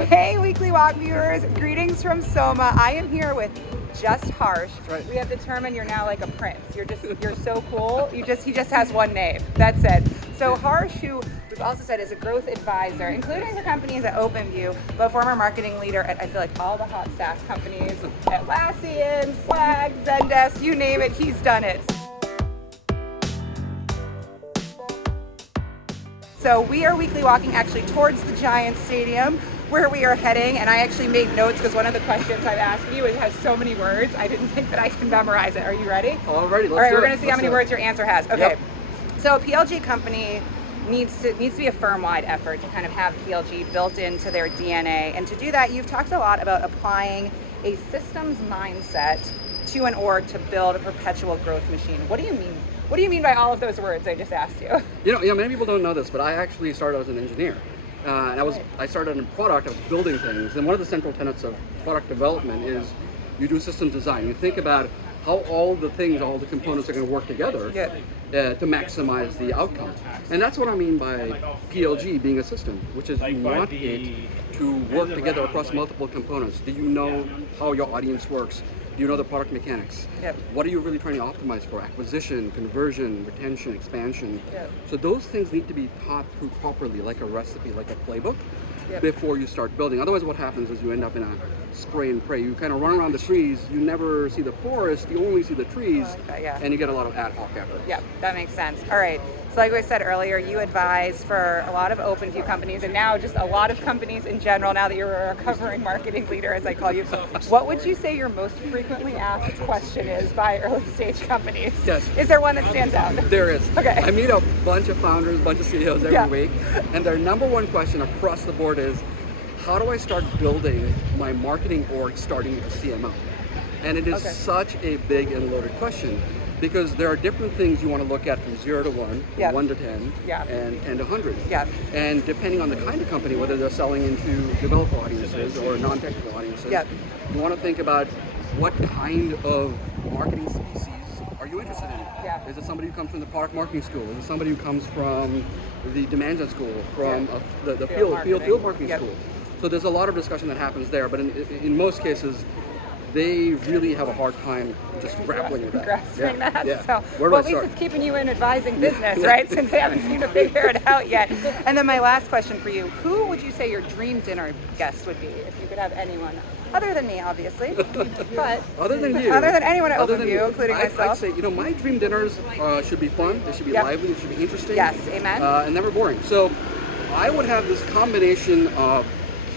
right. Hey, Weekly Walk viewers. Greetings from SoMa. I am here with Just Harsh. Right. We have determined you're now like a prince. You're so cool. He just has one name. That's it. So Harsh, who we've also said is a growth advisor, including for companies at OpenView, but former marketing leader at I feel like all the hot SaaS companies, Atlassian, Slack, Zendesk, you name it, he's done it. So we are weekly walking actually towards the Giants Stadium where we are heading, and I actually made notes because one of the questions I've asked you, it has so many words, I didn't think that I could memorize it. Are you ready? All righty, All right, we're going to see how many words your answer has. Okay, Yep. So a PLG company needs to be a firm-wide effort to kind of have PLG built into their DNA, and to do that, you've talked a lot about applying a systems mindset to an org to build a perpetual growth machine. What do you mean? What do you mean by all of those words I just asked you? You know, many people don't know this, but I actually started as an engineer. And I started in product, I was building things. And one of the central tenets of product development is you do systems design. You think about how all the components are going to work together to maximize the outcome. And that's what I mean by PLG being a system, which is you want it to work together across multiple components. Do you know how your audience works? Do you know the product mechanics? Yep. What are you really trying to optimize for? Acquisition, conversion, retention, expansion. So those things need to be thought through properly, like a recipe, like a playbook, before you start building. Otherwise what happens is you end up in a spray and pray. You kind of run around the trees, you never see the forest, you only see the trees, and you get a lot of ad hoc efforts. Yeah, that makes sense. All right. So like I said earlier, you advise for a lot of OpenView companies and now just a lot of companies in general, now that you're a recovering marketing leader, as I call you. What would you say your most frequently asked question is by early stage companies? Yes. Is there one that stands out? There is. Okay. I meet a bunch of founders, a bunch of CEOs every week, and their number one question across the board is, how do I start building my marketing org starting with the CMO? And it is such a big and loaded question, because there are different things you want to look at from 0 to 1, from 1 to 10, and 10 to 100. And depending on the kind of company, whether they're selling into developer audiences or non-technical audiences, you want to think about what kind of marketing species are you interested in? Is it somebody who comes from the product marketing school? Is it somebody who comes from the demand gen school, from the field marketing school? So there's a lot of discussion that happens there, but in most cases, they really have a hard time just grappling with that. Grasping that. Yeah. So, well, at least it's keeping you in advising business, right? Since they haven't seemed to figure it out yet. And then my last question for you, who would you say your dream dinner guest would be, if you could have anyone? Other than me, obviously. But other than you. Other than anyone at OpenView, including myself. I'd say, my dream dinners should be fun, they should be lively, they should be interesting. Yes, amen. And never boring. So I would have this combination of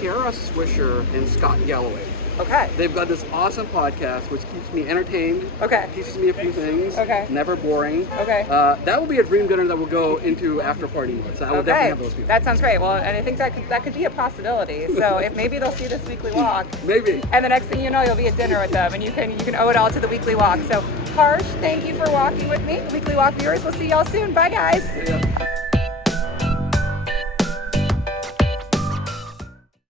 Kara Swisher and Scott Galloway. Okay. They've got this awesome podcast which keeps me entertained. Teaches me a few things. Never boring. That will be a dream dinner that will go into after party mode. So I will definitely have those people. That sounds great. Well, and I think that could be a possibility. So if maybe they'll see this weekly walk. Maybe. And the next thing you know, you'll be at dinner with them, and you can owe it all to the weekly walk. So Harsh, thank you for walking with me. Weekly Walk viewers, we'll see y'all soon. Bye guys.